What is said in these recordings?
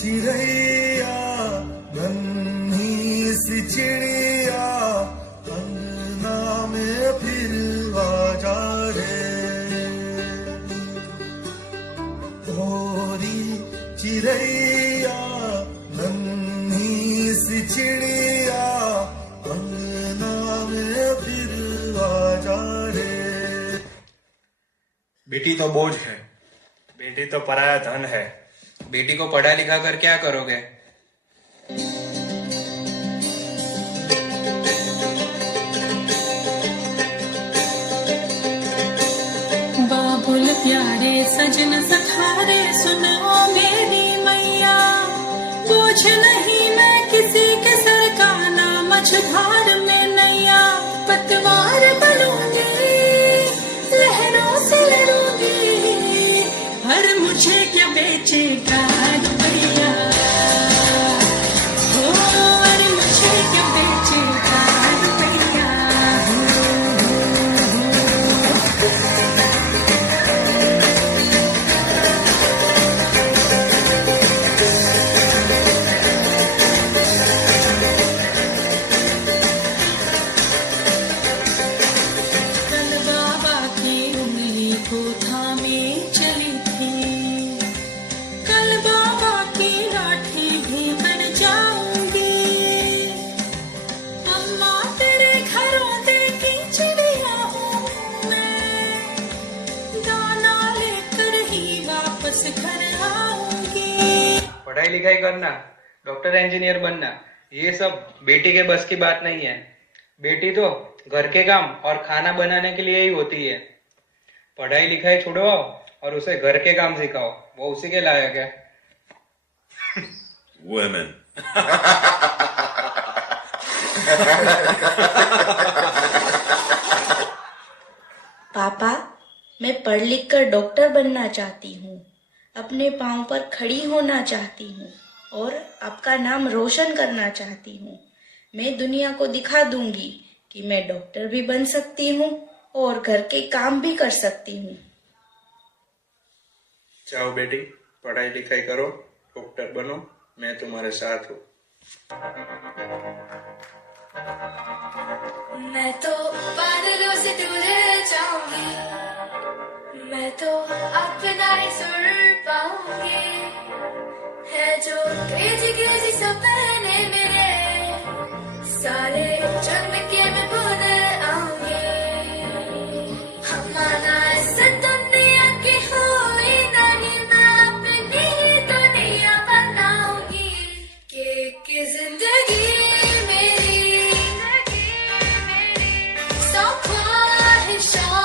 चिड़ैया नन्ही सी चिड़िया अंगना में फिर आ जा रे गोरी चिड़ैया नन्ही सी चिड़िया अंगना में फिर आ जा रे। बेटी तो बोझ है, बेटी तो पराया धन है। बेटी को पढ़ा लिखा कर क्या करोगे? बाबुल प्यारे सजन सखारे सुनो मेरी मैया, बोझ नहीं मैं किसी के सर का ना मझधार में नैया। पतवार बनूंगी लहरों से लड़ूंगी, हर मुझे क्या बेचेगा रुपया, हो हर मुझे क्या बेचेगा रुपया। कल बाबा की उंगली को थामे चली थी, कल बाबा की लाठी भी बन जाऊंगी। अम्मा तेरे घरों देखी चिड़िया हूँ मैं, दाना लेकर ही वापस घर आऊंगी। पढ़ाई लिखाई करना, डॉक्टर इंजीनियर बनना, ये सब बेटी के बस की बात नहीं है। बेटी तो घर के काम और खाना बनाने के लिए ही होती है। पढ़ाई लिखाई छुड़वाओ और उसे घर के काम सिखाओ, वो उसी के लायक है। Women. पापा, मैं पढ़ लिख कर डॉक्टर बनना चाहती हूँ, अपने पाँव पर खड़ी होना चाहती हूँ और आपका नाम रोशन करना चाहती हूँ। मैं दुनिया को दिखा दूंगी कि मैं डॉक्टर भी बन सकती हूँ और घर के काम भी कर सकती हूँ। जाओ बेटी, पढ़ाई लिखाई करो, डॉक्टर बनो, मैं तुम्हारे साथ हूँ। मैं तो बादलों से दूर जाऊंगी, मैं तो अपना ही सुर पाऊंगी। है जो क्रेजी क्रेजी सपने मेरे, सारे जन्म के मैं भूल आऊंगी। हमारा ऐसा दुनिया की हुई नहीं, मैं अपनी ही दुनिया बनाऊंगी। कि जिंदगी मेरी सौ ख्वाहिशों,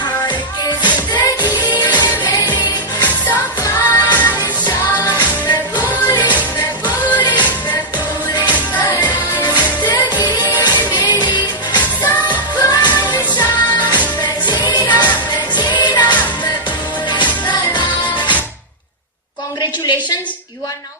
हार के जिंदगी मेरी सौ ख्वाहिशों, मैं पूरी करूं। जिंदगी मेरी सौ ख्वाहिशों, मैं जीना मैं पूरी करूं। Congratulations, you are now